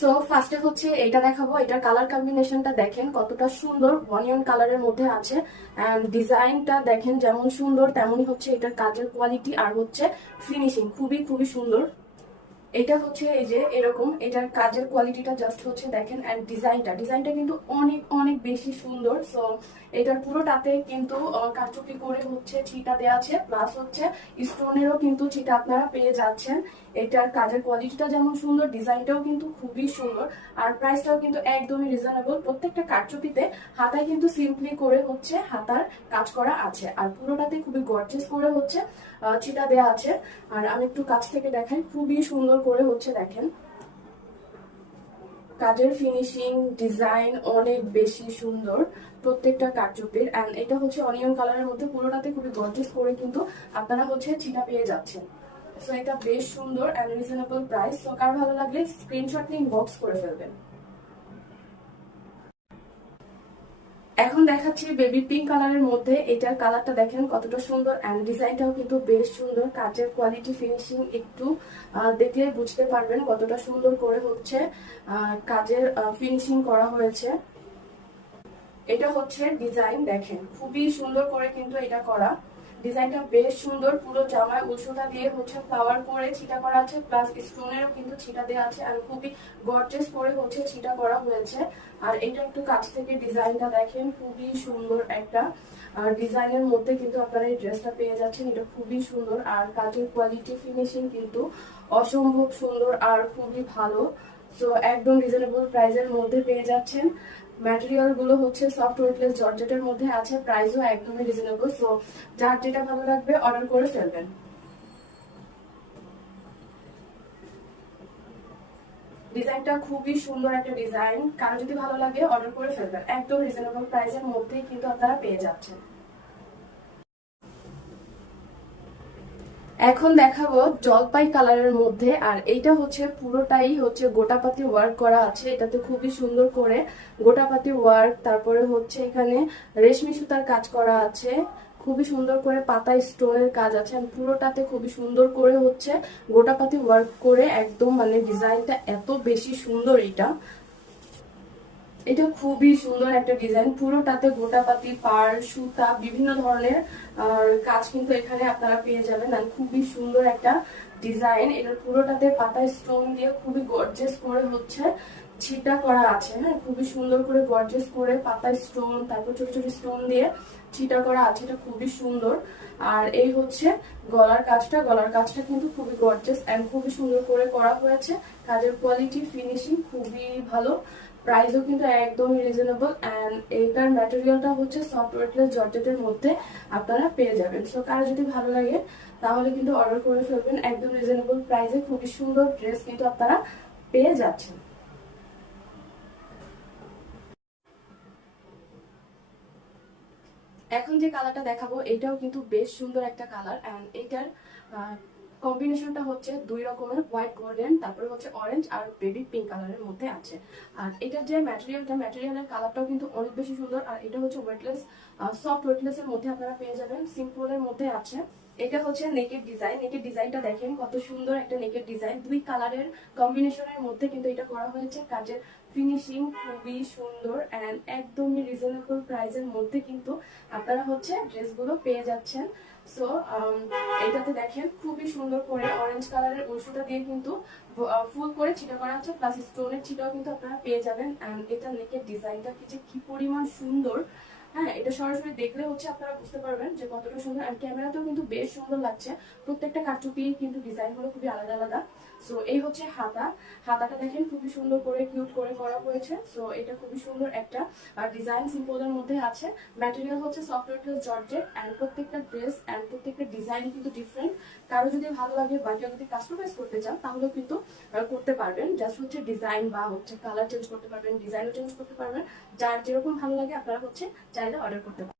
So ফার্স্টে হচ্ছে এটা দেখাবো। এটার কালার কম্বিনেশনটা দেখেন কতটা সুন্দর, অনিয়ন কালারের মধ্যে আছে। এন্ড ডিজাইনটা দেখেন যেমন সুন্দর তেমনই হচ্ছে এটার কাজের কোয়ালিটি আর হচ্ছে ফিনিশিং খুবই খুবই সুন্দর। এটা হচ্ছে এই যে এরকম, এটার কাজের কোয়ালিটিটা জাস্ট হচ্ছে দেখেন। এন্ড ডিজাইনটা কিন্তু অনেক অনেক বেশি সুন্দর। সো এটার পুরোটাতে কিন্তু কারচুপি করে হচ্ছে ছিটা দেওয়া আছে, প্লাস হচ্ছে স্টোনেরও কিন্তু ছিটা আপনারা পেয়ে যাচ্ছেন। এটার কাজের কোয়ালিটিটা যেমন সুন্দর, ডিজাইনটাও কিন্তু খুবই সুন্দর। আর প্রাইসটাও কিন্তু একদমই রিজনেবল। প্রত্যেকটা কারচুপিতে হাতায় কিন্তু সিম্পলি করে হচ্ছে হাতার কাজ করা আছে, আর পুরোটাতে খুবই গর্জিয়াস করে হচ্ছে ছিটা দেওয়া আছে। আর আমি একটু কাছ থেকে দেখাই, খুবই সুন্দর করে হচ্ছে দেখেন কাজের ফিনিশিং, ডিজাইন অনেক বেশি সুন্দর প্রত্যেকটা কারচুপির। এন্ড এটা হচ্ছে অনিয়ন কালারের মধ্যে, পুরোটাতে খুবই গর্জিয়াস করে কিন্তু আপনারা হচ্ছে ছিটা পেয়ে যাচ্ছেন। সো এটা বেশ সুন্দর এন্ড রিজনেবল প্রাইস। সো কার ভালো লাগলে স্ক্রিনশট নিয়ে ইনবক্স করে ফেলবেন। এখন দেখাচ্ছি বেবি পিঙ্ক কালারের মধ্যে। এটার কালারটা দেখেন কতটা সুন্দর এন্ড ডিজাইনটাও কিন্তু বেশ সুন্দর। কাজের কোয়ালিটি, ফিনিশিং একটু দেখলে বুঝতে পারবেন কতটা সুন্দর করে হচ্ছে কাজের ফিনিশিং করা হয়েছে। এটা হচ্ছে ডিজাইন, দেখেন খুবই সুন্দর করে কিন্তু এটা করা। ডিজাইনটা বেশ সুন্দর, পুরো জামায় উলসুতা দিয়ে হচ্ছে ফ্লাওয়ার করে ছিটা করা আছে, প্লাস স্টোনেরও কিন্তু ছিটা দেওয়া আছে। আর খুবই গর্জিয়াস করে হচ্ছে ছিটা করা হয়েছে। আর এটা একটু কাছ থেকে ডিজাইনটা দেখেন, খুবই সুন্দর একটা ডিজাইনের মধ্যে কিন্তু আপনারা এই ড্রেসটা পেয়ে যাচ্ছেন। এটা খুবই সুন্দর আর কাজের কোয়ালিটি, ফিনিশিং কিন্তু অসম্ভব সুন্দর আর খুবই ভালো। সো একদম রিজনেবল প্রাইসের মধ্যে পেয়ে যাচ্ছেন। ম্যাটেরিয়াল গুলো হচ্ছে সফট ওয়েটলেস জর্জেটের মধ্যে আছে, প্রাইসও একদমই রিজনেবল। সো যার যেটা ভালো লাগবে অর্ডার করে ফেলবেন। ডিজাইনটা খুবই সুন্দর একটা ডিজাইন, কারো যদি ভালো লাগে অর্ডার করে ফেলবেন। একদম রিজনেবল প্রাইসের মধ্যেই কিন্তু আপনারা পেয়ে যাচ্ছেন। এখন দেখাবো জলপাই কালারের মধ্যে। আর এইটা হচ্ছে পুরোটাই হচ্ছে গোটাপাতি ওয়ার্ক করা আছে। এটাতে খুবই সুন্দর করে গোটাপাতি ওয়ার্ক, তারপরে হচ্ছে এখানে রেশমি সুতার কাজ করা আছে, খুবই সুন্দর করে পাতা স্টোনের কাজ আছে। আর পুরোটাতে খুবই সুন্দর করে হচ্ছে গোটাপাতি ওয়ার্ক করে একদম, মানে ডিজাইনটা এত বেশি সুন্দর। এটা খুবই সুন্দর একটা ডিজাইন, পুরোটাতে গোটাপাতি, পাড়, সুতা, বিভিন্ন ধরনের কাজ কিন্তু এখানে আপনারা পেয়ে যাবেন। আর খুবই সুন্দর একটা ডিজাইন। এটার পুরোটাতে পাতা স্টোন দিয়ে খুবই গর্জিয়াস করে হচ্ছে ছিটা করা আছে। হ্যাঁ, খুবই সুন্দর করে গর্জিয়াস করে পাতা স্টোন, তারপর ছোট ছোট স্টোন দিয়ে ছিটা করা আছে। এটা খুবই সুন্দর। আর এই হচ্ছে গলার কাজটা কিন্তু খুবই গর্জিয়াস এন্ড খুবই সুন্দর করে করা হয়েছে। কাজের কোয়ালিটি, ফিনিশিং খুবই ভালো। প্রাইসও কিন্তু একদমই রিজনেবল। এন্ড এইটার ম্যাটেরিয়ালটা হচ্ছে সফট ওয়েটলেস জর্জেটের মধ্যে আপনারা পেয়ে যাবেন। সো কারো যদি ভালো লাগে তাহলে কিন্তু অর্ডার করে ফেলবেন। একদম রিজনেবল প্রাইসে খুবই সুন্দর ড্রেস কিন্তু আপনারা পেয়ে যাচ্ছেন। এখন যে কালারটা দেখাবো এটাও কিন্তু বেশ সুন্দর একটা কালার। এন্ড এটার কম্বিনেশনটা হচ্ছে দুই রকমের, হোয়াইট গোল্ডেন, তারপরে হচ্ছে অরেঞ্জ আর বেবি পিঙ্ক কালারের মধ্যে আছে। আর এটার যে ম্যাটেরিয়ালের কালারটাও কিন্তু অনেক বেশি সুন্দর। আর এটা হচ্ছে ওয়েটলেস, সফট ওয়েটলেস এর মধ্যে আপনারা পেয়ে যাবেন, সিম্পলের মধ্যে আছে। এটা হচ্ছে নেকের ডিজাইন। নেকের ডিজাইনটা দেখেন কত সুন্দর একটা নেকের ডিজাইন, দুই কালারের কম্বিনেশনের মধ্যে কিন্তু এটা করা হয়েছে। কাজের ফিনিশিং খুবই সুন্দর এন্ড একদমই রিজনেবল প্রাইসের মধ্যে কিন্তু আপনারা হচ্ছে ড্রেসগুলো পেয়ে যাচ্ছেন। সো এটাতে দেখেন খুবই সুন্দর করে অরেঞ্জ কালারের উলসুতা দিয়ে কিন্তু ফুল করে ছিটা করা আছে, প্লাস স্টোনের ছিটাও কিন্তু আপনারা পেয়ে যাবেন। এন্ড এটা নেকের ডিজাইনটা কি পরিমাণ সুন্দর। হ্যাঁ, এটা সরাসরি দেখলে হচ্ছে আপনারা বুঝতে পারবেন যে কতটা সুন্দর। আর ক্যামেরাতেও কিন্তু বেশ সুন্দর লাগছে। প্রত্যেকটা কারচুপি কিন্তু ডিজাইন গুলো খুবই আলাদা আলাদা। সো এই হচ্ছে হাতাটা দেখেন খুবই সুন্দর করে কিউট করে করা হয়েছে। সো এটা খুবই সুন্দর একটা ডিজাইন, সিম্পলের মধ্যে আছে। ম্যাটেরিয়াল হচ্ছে সফটওয়্যার প্লাস জর্জেট এন্ড প্রত্যেকটা ড্রেস এন্ড প্রত্যেকটা ডিজাইন কিন্তু ডিফারেন্ট। কারো যদি ভালো লাগে বা কেউ যদি কাস্টমাইজ করতে চান তাহলেও কিন্তু করতে পারবেন। জাস্ট হচ্ছে ডিজাইন বা হচ্ছে কালার চেঞ্জ করতে পারবেন, ডিজাইনও চেঞ্জ করতে পারবেন। যার যেরকম ভালো লাগে আপনারা হচ্ছে চাইলে অর্ডার করতে পারেন।